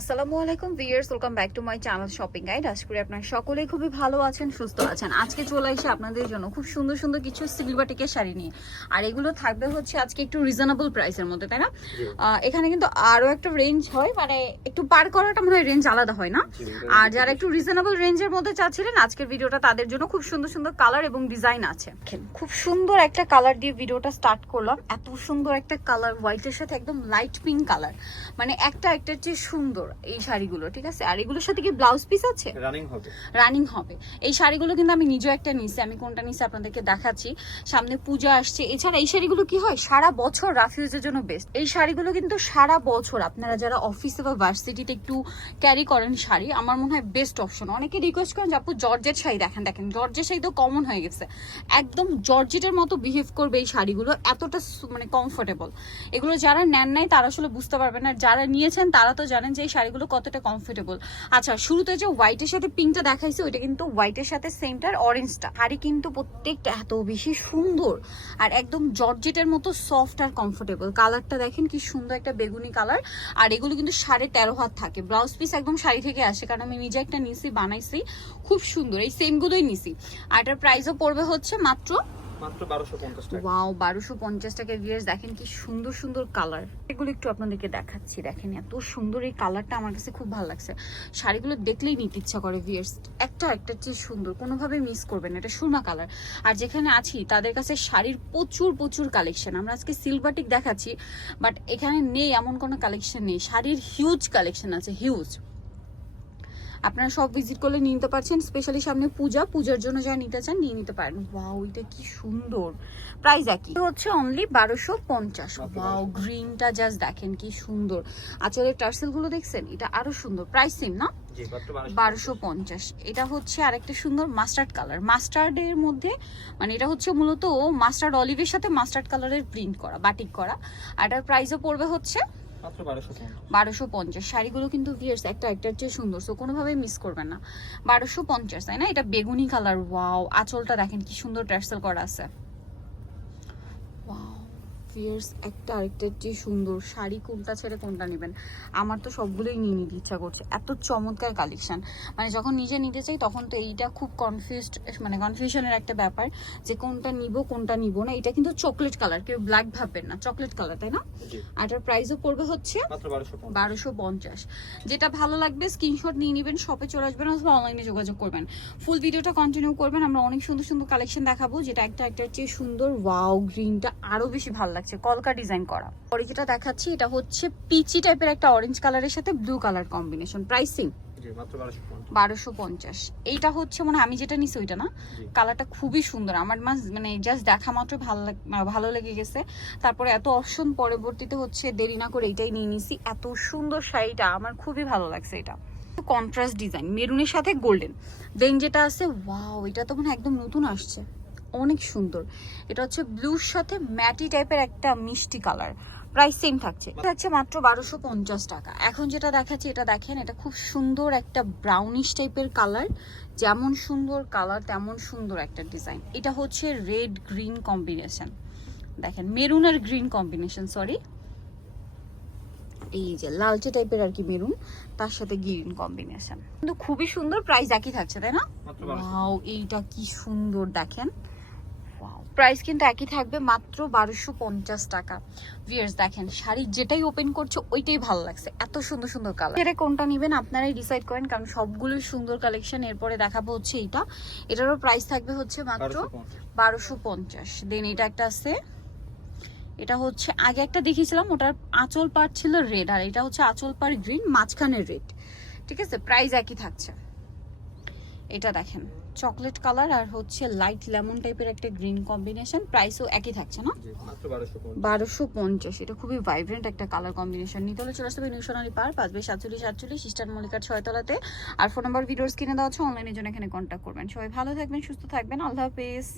আসসালামু আলাইকুম viewers welcome back to my channel shopping guide আশা করি আপনারা সকলেই খুবই ভালো আছেন সুস্থ আছেন। আজকে চলে এসে আপনাদের জন্য খুব সুন্দর সুন্দর কিছু সিলভাটিকের শাড়ি নিয়ে। আর এগুলো থাকবে হচ্ছে আজকে একটু রিজনেবল প্রাইসের মধ্যে তাই না? এখানে কিন্তু আরও একটা রেঞ্জ হয় মানে একটু পার করাটা মনে হয় রেঞ্জ আলাদা হয় না? আর যারা একটু রিজনেবল রেঞ্জের মধ্যে চাচ্ছিলেন আজকের ভিডিওটা তাদের জন্য খুব সুন্দর সুন্দর কালার এবং ডিজাইন আছে। খুব সুন্দর একটা কালার দিয়ে ভিডিওটা স্টার্ট করলাম। এত সুন্দর একটা কালার হোয়াইটের সাথে একদম লাইট পিঙ্ক কালার মানে একটা একটার চেয়ে সুন্দর। এই শাড়িগুলো ঠিক আছে? আর এগুলোর সাথে কি ব্লাউজ পিস আছে? রানিং হবে। রানিং হবে। এই শাড়িগুলো কিন্তু আমি নিজেও একটা নিছি আমি কোনটা নিছি আপনাদেরকে দেখাচ্ছি। সামনে পূজা আসছে। এছাড়া এই শাড়িগুলো কি হয়? সারা বছর রাফিউজের জন্য বেস্ট এই শাড়িগুলো কিন্তু সারা বছর আপনারা যারা অফিসে বা ভার্সিটিতে একটু ক্যারি করেন শাড়ি আমার মনে হয় বেস্ট অপশন অনেকে রিকোয়েস্ট করেন যে আপু জর্জেট শাড়ি দেখেন দেখেন। জর্জেট শাড়ি তো কমন হয়ে গেছে। একদম জর্জেটের মতো বিহেভ করবে এই শাড়িগুলো এতটা মানে কমফোর্টেবল এগুলো যারা নেন নাই তারা আসলে বুঝতে পারবেন আর যারা নিয়েছেন তারা তো জানেন যে এই শাড়িগুলো কতটা কমফোর্টেবল আচ্ছা শুরুতে যে হোয়াইটের সাথে পিঙ্কটা দেখাইছি, ওইটা কিন্তু হোয়াইটের সাথে সেমটার অরেঞ্জটা শাড়ি কিন্তু প্রত্যেকটা এত বেশি সুন্দর আর একদম জর্জেটের মতো সফট আর কমফোর্টেবল কালারটা দেখেন কি সুন্দর একটা বেগুনি কালার। আর এগুলো কিন্তু সাড়ে তেরো হাত থাকে। ব্লাউজ পিস একদম শাড়ি থেকে আসে, কারণ আমি নিজে একটা নিছি, বানাইছি। খুব সুন্দর, এই সেমগুলোই নিছি। আর এটার প্রাইসও পড়বে হচ্ছে মাত্র মাত্র ওয়াও, বারোশো পঞ্চাশ টাকা ভিয়ার্স দেখেন সুন্দর সুন্দর কালার এগুলো একটু আপনাদেরকে দেখাচ্ছি, দেখেন এত সুন্দর এই কালারটা আমার কাছে খুব ভালো লাগছে। শাড়িগুলো দেখলেই নিতে ইচ্ছা করে একটা একটা সুন্দর কোনোভাবে মিস করবেন এটা কালার আর যেখানে আছি, তাদের কাছে শাড়ির প্রচুর প্রচুর কালেকশন আমরা আজকে সিলভাটিক দেখাচ্ছি বাট এখানে নেই, এমন কোনো কালেকশন নেই। শাড়ির হিউজ কালেকশন আছে হিউজ আপনারা সব ভিজিট করলে নিয়ে নিতে পারছেন স্পেশালি সামনে পূজা পূজার জন্য যা নিতে চান নিয়ে নিতে পারেন। ওয়াও এটা কি সুন্দর। প্রাইস একই। হচ্ছে অনলি বারোশো পঞ্চাশ। ওয়াও গ্রিনটা জাস্ট দেখেন কি সুন্দর। আচলের টার্সেলগুলো দেখছেন? এটা আরও সুন্দর। প্রাইস সেম না? বারোশো পঞ্চাশ। এটা হচ্ছে আরেকটা সুন্দর মাস্টার্ড কালার মাস্টার্ডের মধ্যে মানে এটা হচ্ছে মূলত মাস্টার্ড অলিভের সাথে মাস্টার্ড কালারের প্রিন্ট করা বাটিক করা। আর এটার প্রাইসও পড়বে হচ্ছে বারোশো পঞ্চাশ। শাড়িগুলো কিন্তু ভিয়ার্স একটা একটার চেয়ে সুন্দর সো কোনোভাবে মিস করবেন না। বারোশো পঞ্চাশ, তাই না? এটা বেগুনি কালার ওয়াও আঁচলটা দেখেন কি সুন্দর টার্সেল করা আছে। ভিয়ার্স একটা আরেকটার চেয়ে সুন্দর শাড়ি কোনটা ছেড়ে কোনটা নেবেন। আমার তো সবগুলোই নিয়ে নিতে ইচ্ছা করছে। এত চমৎকার কালেকশন মানে যখন নিজে নিতে চাই তখন তো এইটা খুব কনফিউজড মানে কনফিউশনের একটা ব্যাপার যে কোনটা নিব কোনটা নিব না। এটা কিন্তু চকলেট কালার কেউ ব্ল্যাক ভাববেন না। চকলেট কালার তাই না? আর এটার প্রাইসও পড়বে হচ্ছে বারোশো পঞ্চাশ। যেটা ভালো লাগবে স্ক্রিনশট নিয়ে নেবেন শপে চলে আসবেন অথবা অনলাইনে যোগাযোগ করবেন। ফুল ভিডিওটা কন্টিনিউ করবেন। আমরা অনেক সুন্দর সুন্দর কালেকশন দেখাবো যেটা একটা একটার চেয়ে সুন্দর ওয়াও গ্রিনটা আরও বেশি ভালো লাগছে কলকা ডিজাইন করা। পরে যেটা দেখাচ্ছি এটা হচ্ছে পিচি টাইপের একটা অরেঞ্জ কালারের সাথে ব্লু কালার কম্বিনেশন প্রাইসিং বারোশো পঞ্চাশ। এইটা হচ্ছে মানে আমি যেটা নিছি ওইটা না? কালারটা খুবই সুন্দর। আমার মাস মানে জাস্ট দেখা মাত্র ভালো লাগ- ভালো লেগে গেছে। তারপরে এত অপশন পরবর্তীতে হচ্ছে দেরি না করে এটাই নিয়ে নিছি। এত সুন্দর শাড়িটা আমার খুবই ভালো লাগছে এটা। কন্ট্রাস্ট ডিজাইন মেরুনের সাথে গোল্ডেন দেন যেটা আছে ওয়াও এটা তো মানে একদম নতুন আসছে। অনেক সুন্দর। এটা হচ্ছে ব্লুর সাথে ম্যাটি টাইপের একটা মিষ্টি কালার। প্রাইস সেম থাকছে। এটা হচ্ছে মাত্র বারোশো পঞ্চাশ টাকা। এখন যেটা দেখাচ্ছি এটা দেখেন এটা খুব সুন্দর একটা ব্রাউনিশ টাইপের কালার। যেমন সুন্দর কালার তেমন সুন্দর একটা ডিজাইন এটা হচ্ছে রেড গ্রিন কম্বিনেশন দেখেন মেরুন আর গ্রিন কম্বিনেশন সরি এই যে লালচে টাইপের আর কি মেরুন তার সাথে গ্রিন কম্বিনেশন কিন্তু খুবই সুন্দর প্রাইস একই থাকছে তাই না? এইটা কি সুন্দর দেখেন। প্রাইস কিন্তু একই থাকবে মাত্র বারোশো পঞ্চাশ টাকা। ভিয়ার্স দেখেন শাড়ি যেটাই ওপেন করছে ওইটাই ভালো লাগছে। এত সুন্দর সুন্দর কালারের কোনটা নেবেন আপনারাই ডিসাইড করেন কারণ সবগুলোই সুন্দর কালেকশন এরপরে দেখাবো হচ্ছে এটা এটারও প্রাইস থাকবে হচ্ছে মাত্র বারোশো পঞ্চাশ। বারোশো পঞ্চাশ। দেন এটা একটা আছে এটা হচ্ছে আগে একটা দেখিয়েছিলাম ওটার আঁচল পার ছিল রেড আর এটা হচ্ছে আঁচল পার গ্রিন মাঝখানে রেড ঠিক আছে? প্রাইস একই থাকছে। এটা দেখেন। চকলেট কালার আর হচ্ছে লাইট লেমন টাইপের একটা গ্রিন কম্বিনেশন প্রাইসও একই থাকছে না? বারোশো পঞ্চাশ। এটা খুবই ভাইব্রেন্ট একটা কালার কম্বিনেশন নিতে হলে চলে আসতে হবে নিউ সোনালী পার পাঁচ বাই সাতচল্লিশ সাতচল্লিশ ইস্টার মল্লিকার ছয়তলাতে। আর ফোন নাম্বার ভিডিওস কিনে দেওয়া হচ্ছে অনলাইনের জন্য এখানে কন্ট্যাক্ট করবেন। সবাই ভালো থাকবেন সুস্থ থাকবেন। আল্লাহ হাফেজ।